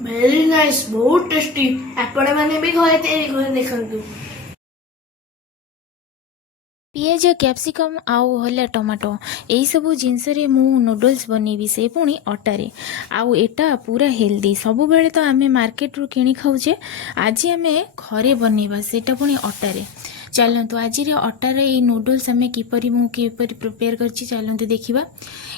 Very nice बहुत tasty आपण मैंने भी घरे तैयारी कर देखंतु। पिज कैप्सिकम आउ हला टमाटो यही सब जिनस मु नूडल्स बनैबी से पुणी अटारे आउ एटा पूरा हेल्दी सब बेले तो आमे मार्केट रू किणी खाऊे आज आमे घरे बनैबा सेटा पुणी अटारे चलतु आज अटार ये नूडल्स आम किपर प्रिपेयर करछि चलतु देखा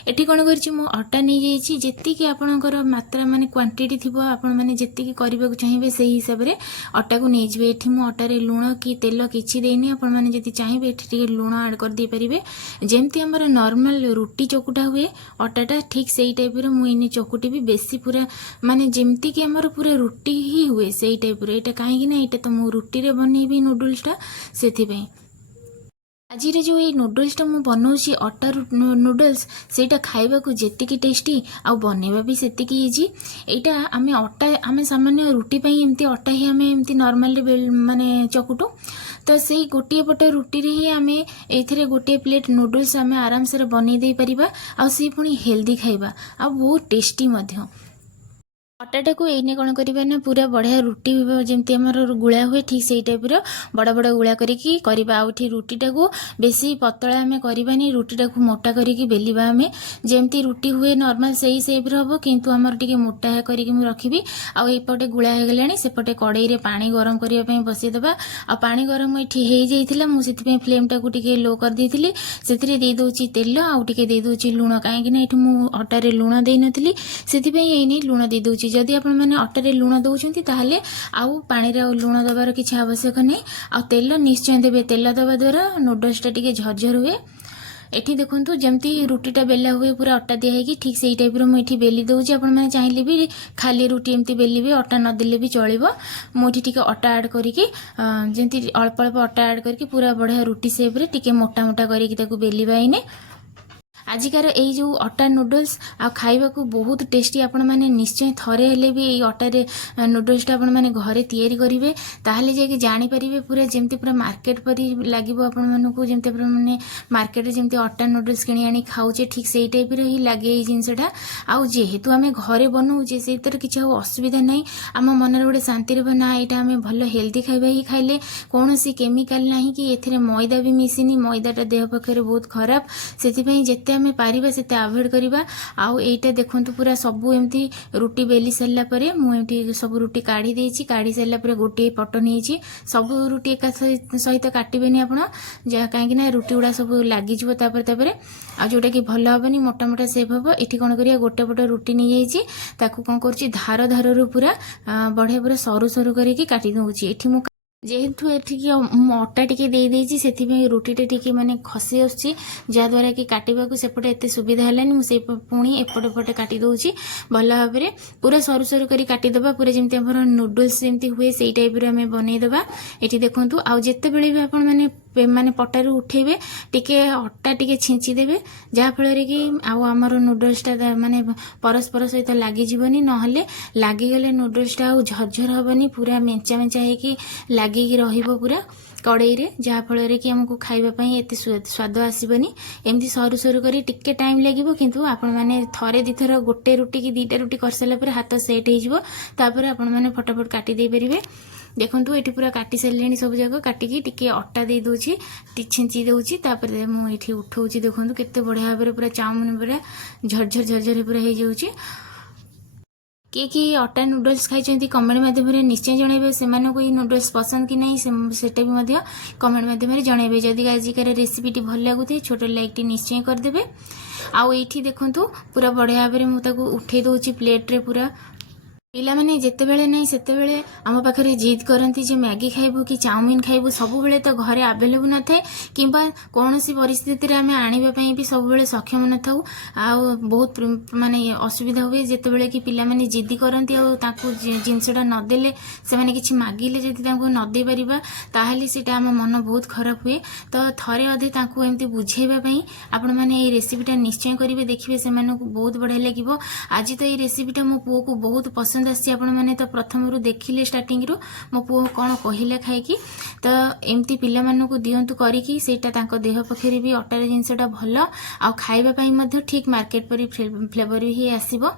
एटी कौन कर अटा नहीं जी आपणकर मात्रा माने क्वांटिटी थी आपण मैंने जी करने चाहिए से हिसाब से अटा को नहीं जाए ये मुझे अटारे लुण कि तेल किसी देनी आपण मैंने जी चाहिए ये लुण आड कर दे पारे जमती आमर नॉर्मल रुटी चकुटा हुए अटाटा ठीक से ही टाइप मुझे चकुटी भी बेसी पूरा माने जमती कि आमर पूरा रुटी ही हुए से टाइप यहाँ कहीं ना यहाँ तो मु रुटी बनैबी नूडल्सटा से आज जो ये नूडल्सटा मु बनाऊँगी अटा नूडल्स सेटा खाइबा को जेतिकी टेस्टी आ बनैबा भी सेतिकी इजी एटा आमे अटा आमे सामान्य रुटी पई एमती अटा ही आमे एमती नॉर्मली माने चकुटू तो से गोटे पट रुटी रे ही आमे एथिरे गोटे प्लेट नूडल्स आमे आराम से बनै दे परिबा आ से पुणी हेल्दी खाइबा आ बहुत टेस्टी मध्य अटाटा को एने कौन करवा ना पूरा बढ़िया रुटी जमती आमर गुला हुए ठीक से टाइप बड़ बड़ गुला करी आउठी रुटीटा को बेसी पतला आम करवानी रुटीटा को मोटा करी बेलिबा आम जमती रुटी हुए नॉर्मल सही सेप हम किंतु आमर टिके मोटा करी रखी आउटे गुला हो गलानी सेपटे कड़ई रे पानी गरम करने बसईदबा आ पानी गरम ये हो मुझे फ्लेमटा को टिके लो कर देती से देदे तेल आउ टिके देदे लुण कहीं ये अटारे लुण दे नी से लुण देदे जदि आपण मैंने अटारे लुण दौरान ताहले आउ पानी रे लुण दबार किसी आवश्यक नहीं आ तेल निश्चय देवे तेल दबा द्वारा नूडल्सटा टिके झरझर हुए एठी देखंतु जमती रुटीटा बेला हुए पूरा अटा दिया है कि ठीक से टाइप मुझे बेली दौची आपण मैंने चाहिए भी खाली रुटी एमती बेली भी अटा नदेले भी चलो मुझे टिके अटा आड करी जमती अल्प अल्प अटा आड करके पूरा बढ़िया रुटी सेप्रे टिके मोटा मोटा करके बेलिबा इने आजिकार यही जो अटा नूडल्स आ खाइबा को बहुत टेस्टी आपण मैंने निश्चय थरे हेले भी ये अटारे नूडल्सटा आपण मैंने घरे तैयारी करेंगे ताहले जाके जानी परिबे पूरा जमती पूरा मार्केट परी लागिबो आपण मानकु जमती मैंने मार्केट रे जमती अटा नूडल्स किणी आनी खाऊचे ठीक से टाइप ही लगे ये जिनसटा आउ जेहेतु आम घरे बनाऊे से किसी असुविधा नहीं आम मन गोटे शांति रे ना यहाँ आम भल हेल्दी खाइबा ही खाइले कौन सी केमिकल ना कि एथिरे मैदा भी मिसिनी मैदाटा देह पक्षे बहुत खराब से जिते आम पारिबा सेते अवॉइड करिबा आउ एटा देखंतु पूरा सबु एमती रुटी बेली सरला परे मु एमती सब रुटी काढ़ी देछि काढ़ी सरला परे गोटे पट नेछि सब रुटी एका सहित काटिबेनी आपण जा काहे ना रुटी उडा सब लागि जिवो तापर आ जोटा कि भल हबनी मोटा मोटा सेप हबो एठी कोन करिया गोटे पट रुटी नि जाइछि ताकू कोन करछि धार धार रु पूरा बढ़िया पूरा सरू सरू करके काटी दउछि एठी मु जेहेतु एठिकी अटा टिके दे देछि सेथिबे रुटीटा टिके माने खसी आछि जहाद्वारा कि काटिबा को सेपटे एते सुविधा हलानी मु से पुणी एपटे पटे काटी दउछि भल भाबरे पूरा सरू सरू करी काटी दबा पूरा जेमती हमर नूडल्स जेमती हुए सेई टाइप रे हमें बनै दबा एठी देखंतु आ जेते बेले भी आपण माने पटारू उठेबे टिके अटा टिके छिंची देबे जहा फल कि आमर नूडल्सटा माने परस्पर सहित लागि जीवनी नहले लागि गले नूडल्सटा आ झरझर हबनी पूरा मेंचा मेंचा हेकी लागिकी रहिबो पूरा कड़ई रे जहा फल कि हमको खाइबा पई एते स्वाद आसीबनी एमती सरू सरू करी टिके टाइम लागिबो किंतु आपण माने थरे दी थर गोटे रुटी कि दीटा रुटी करसला पर हाथ सेट हो जिवो तापर आपण माने फटाफट काटी दे परिबे देखंतु एठी पूरा काटी सारे सब जगह काटिकी टिके अटा दे दूची छिंची दूची तापर मु एठी उठौची देखंतु केते बढ़िया भाबरे पूरा चाउमिन पूरा झरझर झरझर पूरा हो जाउची किए अटा नूडल्स खाई कमेंट माध्यम निश्चय जनइबे से नूडल्स पसंद कि नहीं सेटा भी कमेंट माध्यम जनइबे जदि आजिकार रेसिपीटी भल लगुथे छोट लाइक टी निश्चय करदे आउ ये देखंतु पूरा बढ़िया भाव में मुझे उठे दूची प्लेट रे पूरा पिला माने जेते बेले नहीं सेते बेले आम पाखरे जिद करती जे मैगी खाइबू कि चाउमिन खाइबू सब बेले तो घरे अवेलेबल न थाए किंबा कौन सी परिस्थिति रे आमे आनिबा पई भी सब बेले सक्षम न थाउ आ बहुत माने असुविधा हुए जेते बेले कि पिला माने जिद्दी करती आ ताकू जिनसटा न देले से माने किछि मागिले जदि ताकू न दे परिबा ताहाली सेटा आम मन बहुत खराब हुए तो थरे अधे ताकू एमती बुझेबा पई आपण माने ए रेसिपीटा निश्चय करिवे देखिबे से मानकू बहुत बढ़िया लागिबो आज तो ए रेसिपीटा मो पुओ को बहुत पसंद आपण मैंने तो प्रथम रू देखिले स्टार्टिंग रू मो पुओ कौन कहले खाइकी तो एमती पिला मानकू दियंतु करिकी सेटा तांको देह पक्षे भी अटार जिनसटा भल आ खाइबा पई मध्य ठीक मार्केट परी फ्लेवर ही आसीबो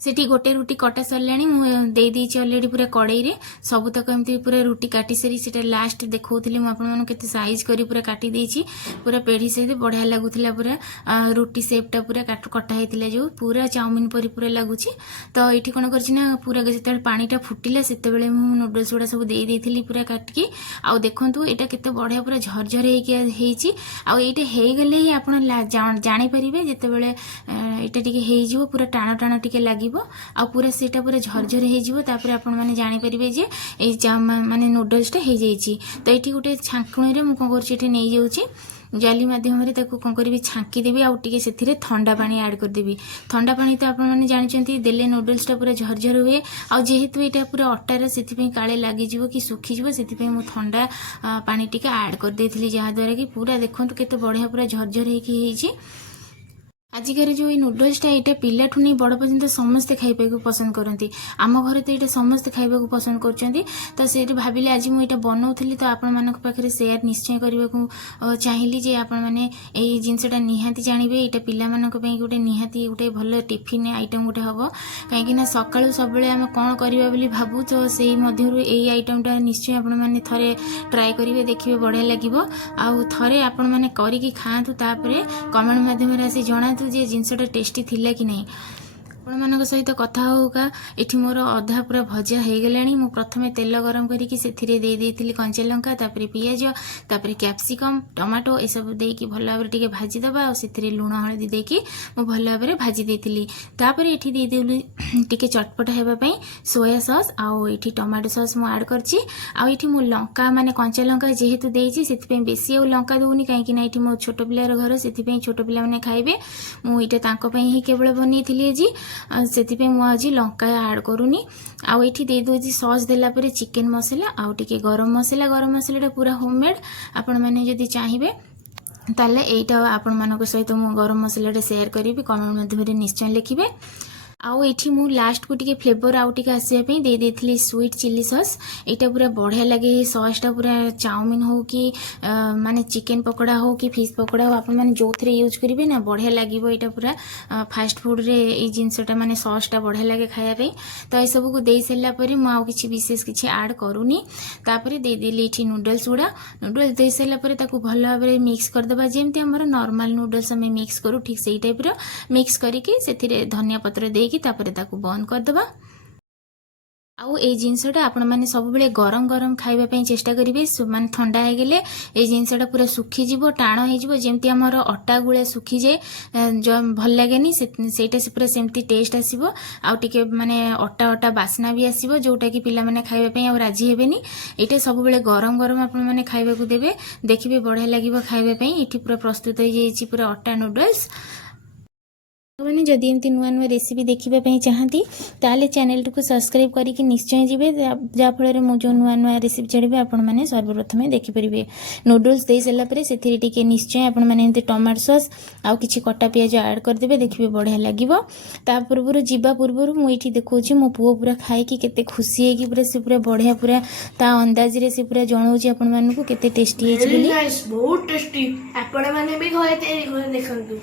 सेठी गोटे रुटी कटा सरलाणी मु देई देइछि ऑलरेडी पूरा कड़ाई रे सब तक एमती पूरा रुटी काटी सारी सेटा लास्ट देखौथिली मु आपन केते साइज करी पूरा काटी देइछि पूरा पेढ़ी सहित बढ़िया लागुथिला पूरा रुटी शेपटा पूरा कटा हेतिला जो पूरा चाउमिन परी पूरा लागुछि। तो एठी कोन करछि ना पूरा जेते पानीटा फुटिला सेते बेले मु नूडल्स गुडा सब देई देइथिली पूरा काटकी आ देखंतु एटा केते बढ़िया पूरा झरझर हेइछि आ एटा हेइ गेले ही आपन जानि परिबे जेते बेले एटा टिके हेइ जिवो पूरा टाण टाण टिके लागि आ पूरा सेटा पूरा झरझर हो तापर आपण माने जानि परिबे जे ए माने नूडल्स टा हो जाइछि। तो एठी गोटे छांकुणी रे मु कोन करछि एठी नै जाउछि जाली माध्यम रे ताको कोन करबी छांकी देबी आ टिके सेथिरे ठंडा पानी ऐड कर देबी। ठंडा पानी तो आपण माने जानिचंती देले नूडल्स टा पूरा झरझर हुए आ जेहेतु एटा पूरा अटा रे सेथि पे काळे लागि जिवो कि सुखी जिवो सेथि पे मु ठंडा पानी टिके ऐड कर देथिली जहा द्वारा कि पूरा देखंतु केते बढ़िया पूरा झरझर हेकी हेछि। आजिकार जो नूडल्स टा यहाँ पिला ठू नहीं बड़ पर्यंत समस्ते खाइबा पसंद करती आम घर तो यहाँ समस्ते खाइबा पसंद कर तो से भाविले आज मुझे बनाऊली तो आपण मान पाखे सेयार निश्चय करने को चाहिए जे आपण मैंने यही जिनसा निहाती जानवे यहाँ पिला गोटे निहाती गोटे भल टिफिन आइटम गोटे हम कहीं सकाळु सब आम कौन करवा भावु तो से मध्य यही आइटमटा निश्चय आपण मैंने थे ट्राए करेंगे देखिए बढ़िया लगे आउ थे आपण मैंने करके खातु कमेंट माध्यम आसी जना जे जिनसटा टेस्टी थिला कि नहीं आपण सहित कथा होगा ये मोर अधा पूरा भजा हो गलानी मु प्रथमे तेल गरम करके सेथिरे दे देइथिली कंचा लंका तापरे पियाज तापरे कैप्सिकम टमाटो ए सब देकी भल भाव टिके भाजी दबा और सेथिरे लूण हळदी देकी मु भल भाव भाजी देइथिली। तापरे एठी दे देली टिके चटपटा हेबा पई सोया सॉस आउ एठी टमाटो सॉस मु ऐड करछि आ एठी मु लंका माने कंचा लंका जेहेतु देइछि सेति पे बेसी आ लंका दोनी काहे कि ना एठी मो छोटो पिलार घर सेति पे छोटो पिला माने खाइबे मु एटा तांको पई ही केवल बनेइथिली जी से आज लंका ऐड करूनी आउ एठी दे दोजी सॉस देला परे चिकन मसाला आउ टिके गरम मसाला पूरा होममेड आपण माने जदी चाहिबे ताले एटा आपण मानको सहित मु गरम मसाला शेयर करिवि कमेंट माध्यम निश्चय लिखिबे। आउ एठी मु लास्ट को टिके फ्लेवर आउ टिके आसिया पे दे देथिली स्वीट चिली सॉस एटा पूरा बढ़िया लगे सॉस टा पूरा चाउमिन हो कि माने चिकन पकोड़ा हो कि फिश पकोड़ा हो आपण माने जो थरे यूज करिवे ना बढ़िया लागिवो एटा पूरा फास्ट फूड रे ए जिंसटा माने सॉस टा बढ़िया लगे खाया पे। तो ए सब को देई सेला परे मु आउ किछि विशेष किछि ऐड करूनी तापरे दे देली एठी नूडल्स गुडा नूडल्स दे सेला परे ताको भल भाबरे मिक्स कर देबा जेमति हमर नॉर्मल नूडल्स हम मिक्स करू ठीक सेही टाइप रो मिक्स करिके सेथिरे धनिया पत्र दे तापरे ताकू बंद कर दबा। आउ ए जिनसटा आपण माने सब बेले गरम गरम खाइबा पई चेष्टा करिवे माने ठंडा हे गेले ए जिनसटा पूरा सुखी जिवो टाण हे जिवो जेमति हमर अटा गुळे सुखी जे जो भल लागेनी सेटा से पूरा सेमति टेस्ट आसीबो आउ टिके माने अटा अटा बासना भी आसीबो जोटा कि पिला माने खाइबा पई आ राजी हेबेनी एटा सब बेले गरम गरम आपण माने खाइबा को देबे देखिबे बढ़िया लागिबो खाइबा पई एठी पूरा प्रस्तुत हो जाईची पूरा अटा नूडल्स। मैंने जदि एमती नुआ नुआ रेसिपी देखापी चाहती ताले चैनल को सब्सक्राइब करके निश्चय जीवे जहाँफल मु जो नुआ नुआ रेसिपी छाड़े आपण मैंने सर्वप्रथम देखिपारे। नूडल्स दे सारापर से निश्चय आपण मैंने टमाटो सॉस आउ किछि कटा पियाज ऐड करदे देखिए बढ़िया लगे। ता पूर्व जावा पूर्व मुझे देखा मो पुओ पूरा खाई केते खुशी है पूरा से पूरा बढ़िया पूरा ता अंदाज रे से पूरा जनाऊँ आपण मानू केते टेस्टी है बहुत टेस्टी आपण मैंने भी घरे देखंतु।